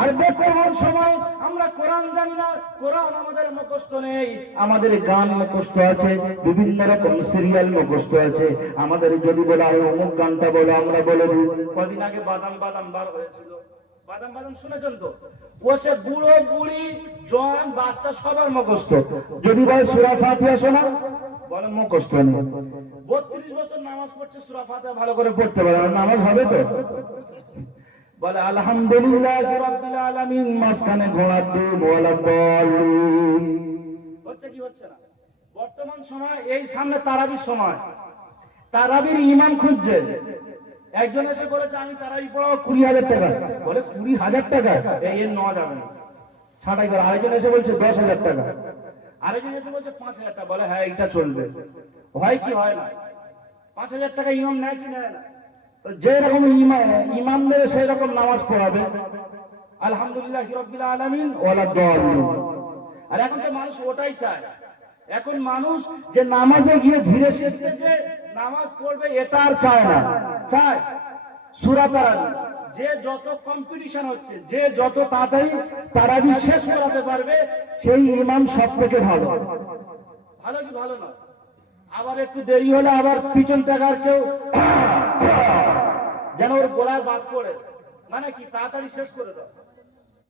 আর বর্তমান সময় আমরা কোরআন জানি না, কোরআন আমাদের মুখস্থ নেই, আমাদের গান মুখস্থ আছে, বিভিন্ন রকম সিরিয়াল মুখস্থ আছে। আমাদের যদি বলে আরে অমুক গানটা বলো, আমরা বলে দিই। কদিন আগে বাদাম বাদাম বার হয়েছিল, বাদাম বাদাম শুনেছেন তো? বসে বুড়ো বুড়ি জওয়ান বাচ্চা সবার মুখস্থ। যদি বলে সূরা ফাতিহা শোনা, বলে মুখস্থ নেই। 32 বছর নামাজ পড়ছে, সূরা ফাতিহা ভালো করে পড়তে পারে না, নামাজ হবে তো? বলে আলহামদুলিল্লাহি রাব্বিল আলামিন, মাঝখানে ঘোড়ার ডিম ওয়ালা দাল্লিন। হচ্ছে কি হচ্ছে না? বর্তমান সময় এই সামনে তারাবির সময়, তারাবির ইমাম খুঁজছে। একজন এসে বলেছে আমি তারাবি পড়াবো 20,000 টাকা। বলে 20,000 টাকা এর নেওয়া যাবে না, ছাঁটাই করে। আরেকজন এসে বলছে 10,000 টাকা, আরেকজন এসে বলছে 5,000 টাকা। বলে হ্যাঁ এটা চলবে। হয় কি হয় না? 5,000 টাকা ইমাম নেয় কি নেয় না? যেরকম ইমাম দেবে সেই রকম নামাজ পড়াবে। আলহামদুলিল্লাহি রাব্বিল আলামিন ওয়ালা দাল্লিন। আর এখন তো মানুষ ওটাই চায়। এখন মানুষ যে নামাজে গিয়ে ধীরে শিখতে যে নামাজ পড়বে এটা আর চায় না, চায় সূরা তারাবি। যে যত কম্পিটিশন হচ্ছে, যে যত তাড়াতাড়ি তারাবি শেষ করাতে পারবে সেই ইমাম সব থেকে ভালো। ভালো কি ভালো না? আবার একটু দেরি হলে আবার পিছন থেকে আর কেউ যেন ওর গোলায় বাজ পড়ে, মানে কি তাড়াতাড়ি শেষ করে দাও।